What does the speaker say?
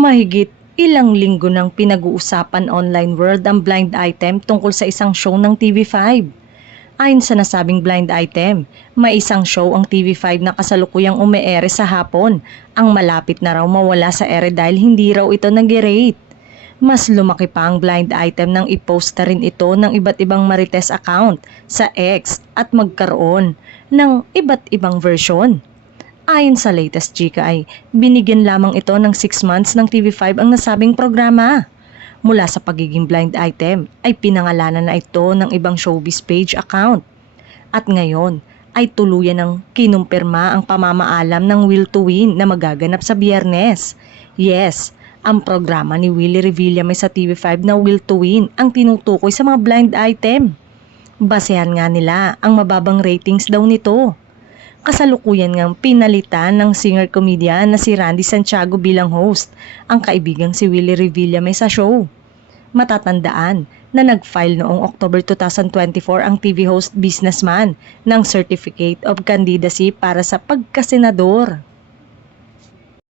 Mahigit ilang linggo nang pinag-uusapan online world ang blind item tungkol sa isang show ng TV5. Ayon sa nasabing blind item, may isang show ang TV5 na kasalukuyang umeere sa hapon. Ang malapit na raw mawala sa ere dahil hindi raw ito nag-rate. Mas lumaki pa ang blind item nang i-post na rin ito ng iba't ibang Marites account sa X at magkaroon ng iba't ibang version. Ayon sa latest chika ay binigyan lamang ito ng 6 months ng TV5 ang nasabing programa. Mula sa pagiging blind item ay pinangalanan na ito ng ibang showbiz page account. At ngayon ay tuluyan ng kinumpirma ang pamamaalam ng Will to Win na magaganap sa Biyernes. Yes, ang programa ni Willie Revillame sa TV5 na Will to Win ang tinutukoy sa mga blind item. Basehan nga nila ang mababang ratings daw nito. Kasalukuyan ngang pinalitan ng singer-comedian na si Randy Santiago bilang host ang kaibigang si Willie Revillame sa show. Matatandaan na nag-file noong October 2024 ang TV host businessman ng Certificate of Candidacy para sa pagkasenador.